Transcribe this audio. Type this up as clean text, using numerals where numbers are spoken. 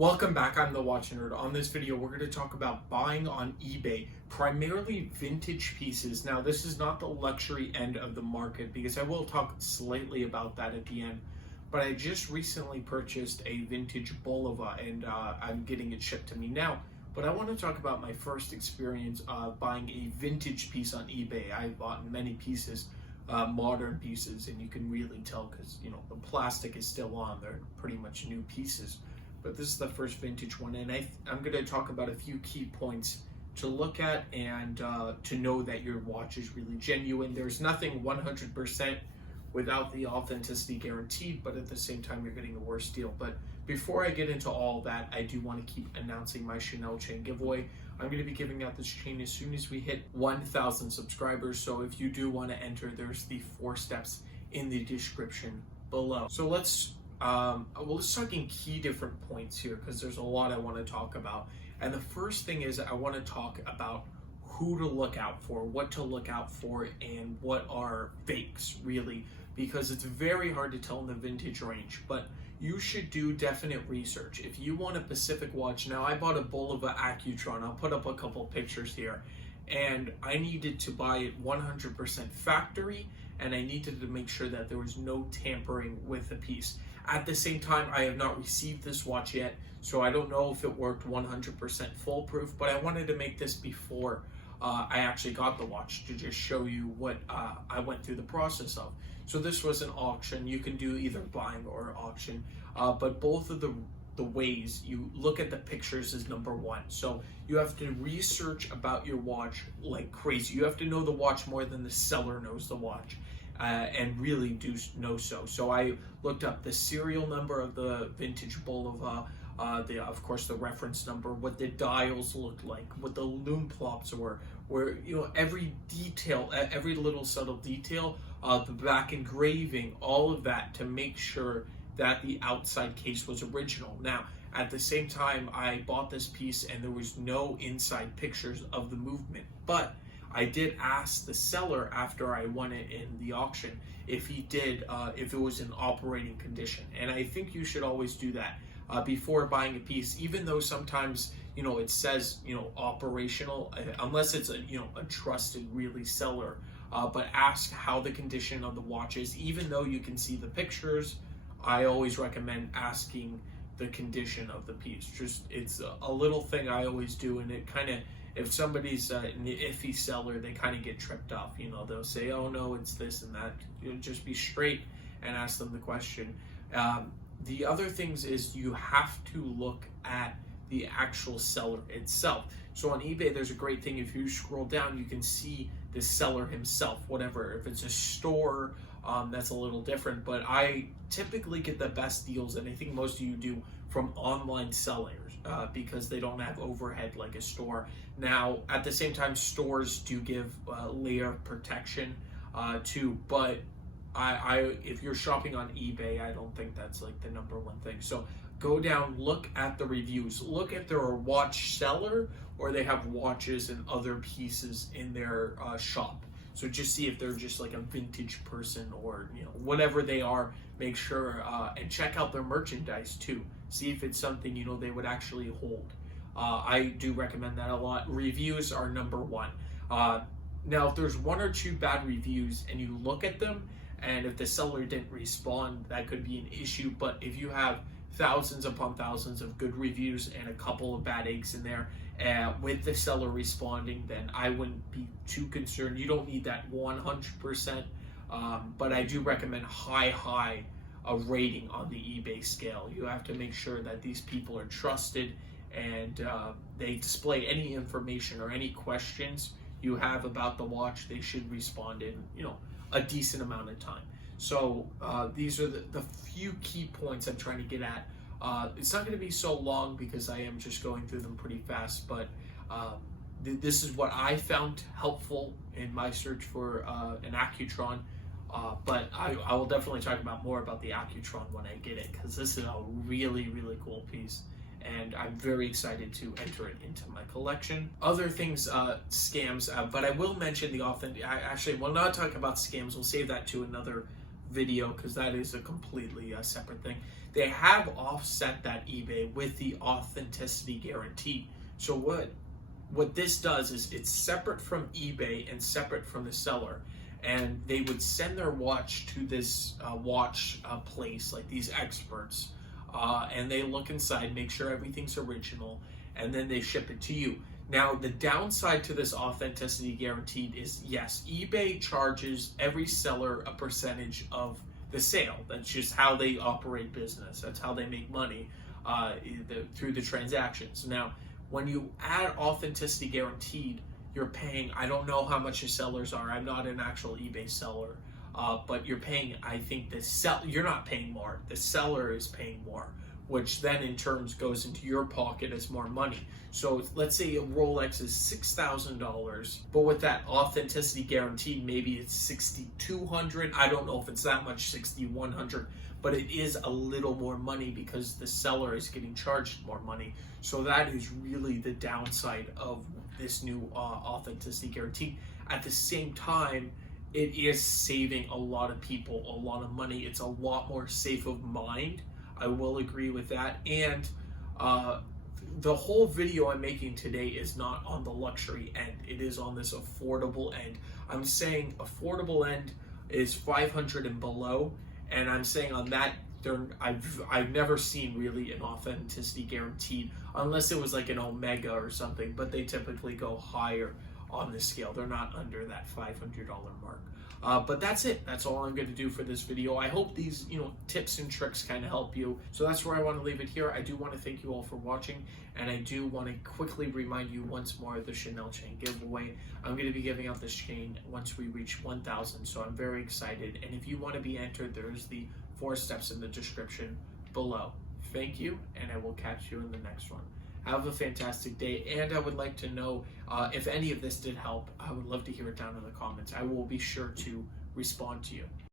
Welcome back, I'm the Watch Nerd. On this video, we're going to talk about buying on eBay, primarily vintage pieces. Now, this is not the luxury end of the market because I will talk slightly about that at the end. But I just recently purchased a vintage Bulova and I'm getting it shipped to me now. But I want to talk about my first experience buying a vintage piece on eBay. I've bought many pieces, modern pieces, and you can really tell because, the plastic is still on. They're pretty much new pieces. But this is the first vintage one, and I'm going to talk about a few key points to look at and to know that your watch is really genuine. There's nothing 100% without the authenticity guaranteed, but at the same time, you're getting a worse deal. But before I get into all that, I do want to keep announcing my Chanel chain giveaway. I'm going to be giving out this chain as soon as we hit 1,000 subscribers. So if you do want to enter, there's the 4 steps in the description below. So let's talk in key different points here because there's a lot I want to talk about. And the first thing is I want to talk about who to look out for, what to look out for, and what are fakes, really, because it's very hard to tell in the vintage range. But you should do definite research. If you want a Pacific watch, now I bought a Bulova Accutron. I'll put up a couple pictures here. And I needed to buy it 100% factory, and I needed to make sure that there was no tampering with the piece. At the same time, I have not received this watch yet, so I don't know if it worked 100% foolproof, but I wanted to make this before I actually got the watch to just show you what I went through the process of. So this was an auction. You can do either buying or auction, but both of the ways you look at the pictures is number one. So you have to research about your watch like crazy. You have to know the watch more than the seller knows the watch. And really do know so. So I looked up the serial number of the vintage Bulova, of course the reference number, what the dials looked like, what the lume plops were, where every detail, every little subtle detail, the back engraving, all of that to make sure that the outside case was original. Now, at the same time, I bought this piece and there was no inside pictures of the movement, but I did ask the seller after I won it in the auction if he did, if it was in operating condition. And I think you should always do that before buying a piece, even though sometimes, it says, operational, unless it's a trusted really seller, but ask how the condition of the watch is. Even though you can see the pictures, I always recommend asking the condition of the piece. It's a little thing I always do, and it kind of, if somebody's an iffy seller, they kind of get tripped up. They'll say, oh no, it's this and that. Just be straight and ask them the question. The other things is you have to look at the actual seller itself. So on eBay, there's a great thing. If you scroll down, you can see the seller himself, whatever. If it's a store, that's a little different. But I typically get the best deals, and I think most of you do, from online sellers because they don't have overhead like a store. Now, at the same time, stores do give layer protection too, but if you're shopping on eBay, I don't think that's like the number one thing. So go down, look at the reviews, look if they're a watch seller or they have watches and other pieces in their shop. So just see if they're just like a vintage person or whatever they are. Make sure and check out their merchandise too. See if it's something they would actually hold. I do recommend that a lot. Reviews are number one. Now, if there's 1 or 2 bad reviews and you look at them, and if the seller didn't respond, that could be an issue. But if you have thousands upon thousands of good reviews and a couple of bad eggs in there, with the seller responding, then I wouldn't be too concerned. You don't need that 100%, but I do recommend high a rating on the eBay scale. You have to make sure that these people are trusted and they display any information or any questions you have about the watch. They should respond in a decent amount of time. So these are the few key points I'm trying to get at. It's not going to be so long because I am just going through them pretty fast, but this is what I found helpful in my search for an Accutron. But I will definitely talk about more about the Accutron when I get it, because this is a really cool piece. And I'm very excited to enter it into my collection. Other things, scams, but I will mention the authentic. Actually, we'll not talk about scams. We'll save that to another video because that is a completely separate thing. They have offset that eBay with the authenticity guarantee. So what this does is it's separate from eBay and separate from the seller. And they would send their watch to this watch place, like these experts, and they look inside, make sure everything's original, and then they ship it to you. Now, the downside to this authenticity guaranteed is, yes, eBay charges every seller a percentage of the sale. That's just how they operate business. That's how they make money through the transactions. Now, when you add authenticity guaranteed, you're paying, I don't know how much the sellers are. I'm not an actual eBay seller, but you're paying, I think you're not paying more. The seller is paying more, which then in terms goes into your pocket as more money. So let's say a Rolex is $6,000, but with that authenticity guaranteed, maybe it's $6,200. I don't know if it's that much, $6,100, but it is a little more money because the seller is getting charged more money. So that is really the downside of this new authenticity guarantee. At the same time, it is saving a lot of people a lot of money. It's a lot more safe of mind. I will agree with that. And the whole video I'm making today is not on the luxury end. It is on this affordable end. I'm saying affordable end is 500 and below. And I'm saying on that, I've never seen really an authenticity guaranteed, unless it was like an Omega or something, but they typically go higher on the scale. They're not under that $500 mark. But that's it. That's all I'm going to do for this video. I hope these tips and tricks kind of help you. So that's where I want to leave it here. I do want to thank you all for watching, and I do want to quickly remind you once more of the Chanel chain giveaway. I'm going to be giving out this chain once we reach 1,000, so I'm very excited. And if you want to be entered, there's the 4 steps in the description below. Thank you, and I will catch you in the next one. Have a fantastic day, and I would like to know if any of this did help. I would love to hear it down in the comments. I will be sure to respond to you.